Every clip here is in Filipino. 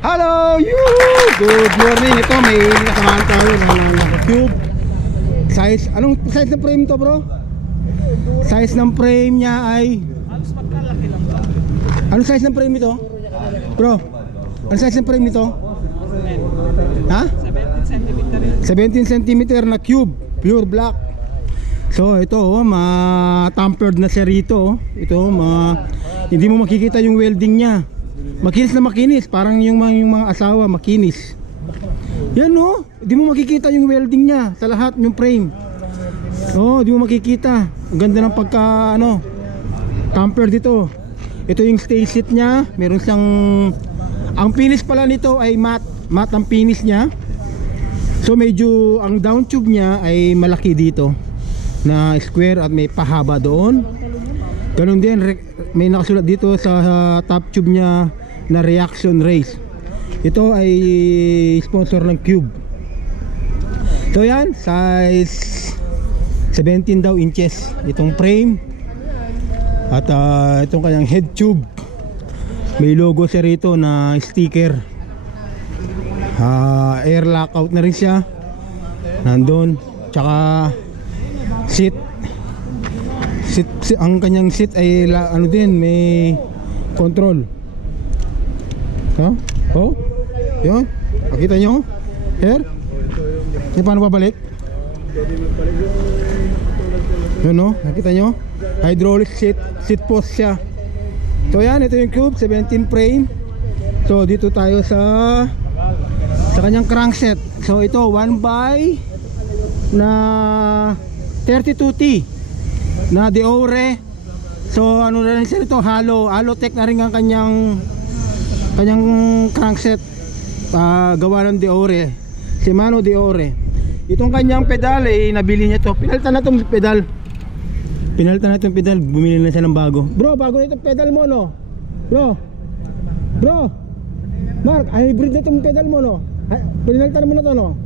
Hello, you! Good morning. Ito, may nakamahan tayo ng cube. Size, anong size ng frame to, bro? Size ng frame niya ay... Anong size ng frame ito? Bro, anong size ng frame ito? Ha? 17 cm na cube, pure black. So ito, ma-tampered na siya rito. Ito, hindi mo makikita yung welding niya. Makinis na makinis, parang yung mga asawa makinis. Yan oh, hindi mo makikita yung welding niya sa lahat yung frame. Oh, hindi mo makikita. Ang ganda ng pagka tampered dito. Ito yung stay seat niya, meron siyang ang finish pala nito ay matte ang finish niya. So medyo ang down tube niya ay malaki dito na square at may pahaba doon. Ganun din may nakasulat dito sa top tube niya na reaction race. Ito ay sponsor ng Cube. So yan, size 17 daw inches itong frame. At itong kanyang head tube, may logo siya rito na sticker. Air lockout na rin siya nandun. Tsaka seat, ang kanyang seat ay ano din, may control. Oh, yun, nakita nyo here. Paano babalik? Yun no, nakita nyo, hydraulic seat post siya. So yan, ito yung Cube 17 frame. So dito tayo sa kanyang crankset. So ito 1 by na 32T na Deore. So ano na rin siya ito, Halotech na rin ang kanyang crankset, gawa ng Deore, Shimano Deore. Itong kanyang pedal ay nabili niya to. Pinalitan na itong pedal. Bumili na siya ng bago. Bro, bago na itong pedal mo, no? Bro Mark, hybrid na itong pedal mo, no? Pinalitan mo na to, no?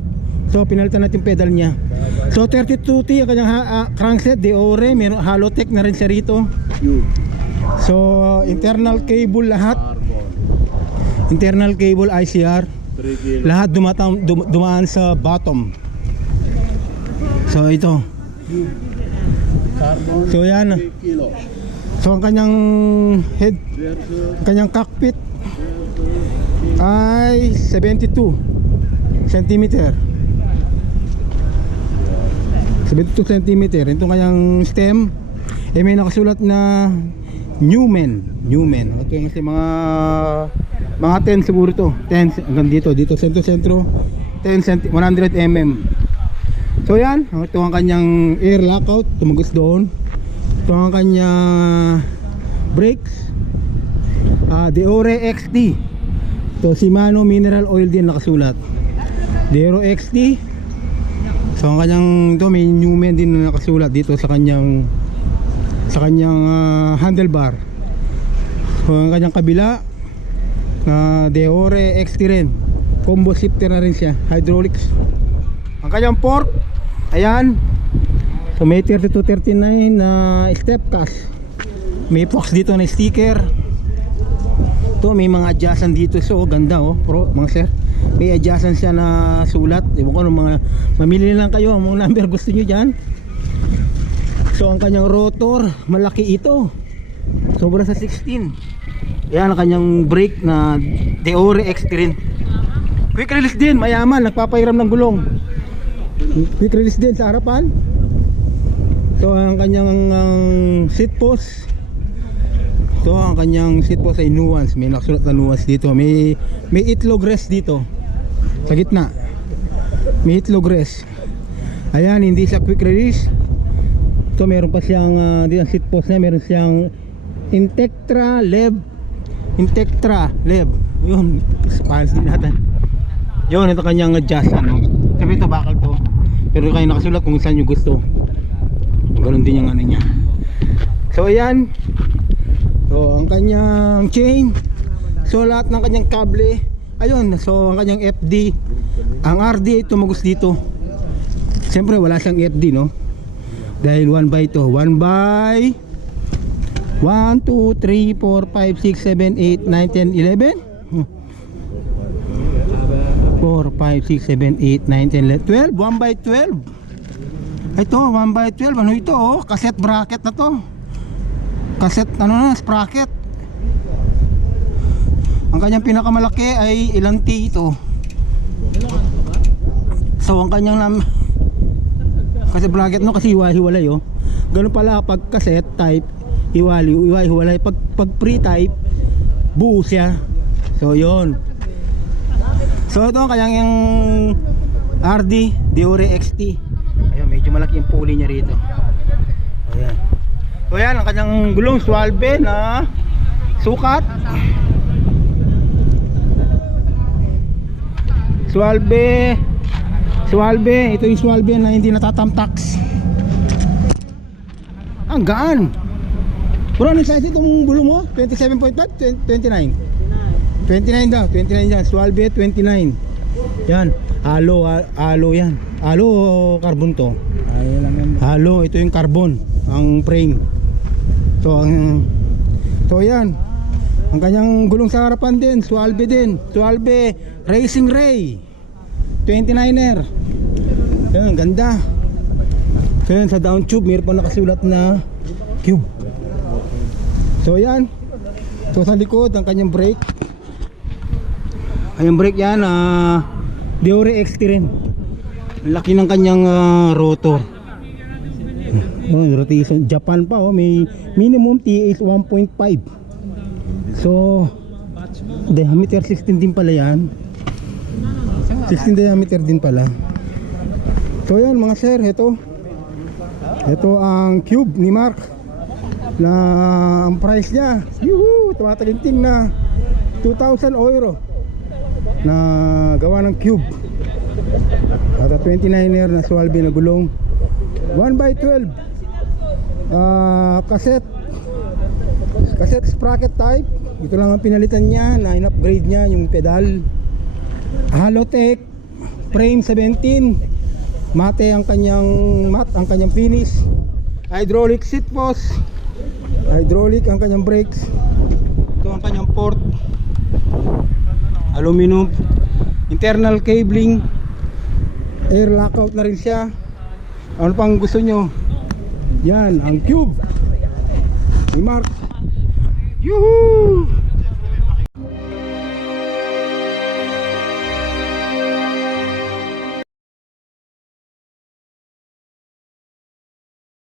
So pinalitan natin yung pedal niya. So 32T ang kanyang crankset Deore. Meron Halotech na rin siya rito. So internal cable lahat. Internal cable ICR. Lahat dumaan sa bottom. So ito. So yan. So ang kanyang head, kanyang cockpit ay 72 cm. 72 cm. Itong kanyang stem ay may nakasulat na Newman. Ito yung kasi mga 10 siguro to. 10 hanggang dito sentro 100 mm. So yan, ito ang kanyang air lockout, tumagos doon. Ito ang kanyang brakes, Deore XT. Ito Shimano mineral oil din nakasulat, Deore XT. So ang kanyang ito may Newman din na nakasulat dito sa kanyang handlebar. So ang kanyang kabila Deore XT rin, combo shifter na rin siya, hydraulics. Ang kanyang fork, ayan. So may 3239 na step cast. May box dito na sticker. Ito may mga adjustment dito. So ganda oh, mga sir. May adjustment siya na sulat. Ewan ko ng mga mamili lang kayo ang mga number gusto nyo dyan. So ang kanyang rotor, malaki ito. Sobra sa 16. Ayan ang kanyang brake na Deore XT rin. Quick release din, mayaman, nagpapahiram ng gulong. Quick release din sa harapan. So ang kanyang seat post. So ang kanyang seat post ay nuance. May nakasulat na nuance dito. May itlog rest dito sa gitna. May itlog rest. Ayan, hindi siya quick release. So meron pa siyang dito ang seat post niya, meron siyang Integra Leb. Yun, spans din natin. Yun, ito kanyang adjust Sabi ito bakal to. Pero kayo nakasulat kung saan nyo gusto. Ganun din yung ano niya. So ayan. So ang kanyang chain. So lahat ng kanyang kable. Ayun, so ang kanyang FD. Ang RD ay tumagos dito. Siyempre wala siyang FD, no? Dahil 1 by 2. 1 by 1, 2, 3, 4, 5, 6, 7, 8, 9, 10, 11. 4, 5, 6, 7, 8, 9, 10, 11, 12, 1 by 12. Ito, 1 by 12. Ano ito oh? Cassette bracket na to. Cassette, ano na, sprocket. Ang kanyang pinakamalaki ay ilang T ito. So ang kanyang kasi bracket no, kasi hiwa-hiwalay oh. Ganun pala pag cassette type, hiwa-hiwalay. Pag pre-type, buo siya. So yon. So ito ang kanyang yung RD Deore XT. Ayun, medyo malaki yung pulley niya rito. Ayan. So yan ang kanyang gulong Schwalbe na sukat. Schwalbe, ito yung Schwalbe na hindi natatamtax. Ang gaan. Bro, ano size itong gulong mo? 27.5? 29? 29 daw, 29 yan. Schwalbe 29. Yan, halo yan. Halo carbon to. Halo, ito yung carbon, ang frame. So yan. Ang kanyang gulong sa harapan din, Schwalbe din. Schwalbe Racing Ray 29er. Yan, ganda. So yan, sa down tube mayroon pa nakasulat na Cube. So yan. So sa likod ang kanyang brake. Ang brake yan Deore XT rin. Ang laki ng kanyang rotor. Rotation Japan pa oh, may minimum TH 1.5. So diameter 16 din pala yan. 16 diameter din pala. So yan mga sir, ito ang Cube ni Mark na ang price niya, tumatalintin na 2,000 euro na gawa ng Cube at 29er na Schwalbe na gulong 1x12 cassette sprocket type. Ito lang ang pinalitan niya, na in-upgrade niya yung pedal. Halotech frame 17, mate ang kanyang finish. Hydraulic seat post, hydraulic ang kanyang brakes. Ito ang kanyang port, aluminum. Internal cabling, air lockout na rin siya. Ano pang gusto nyo? Yan ang Cube ni Mark. Yuhuu!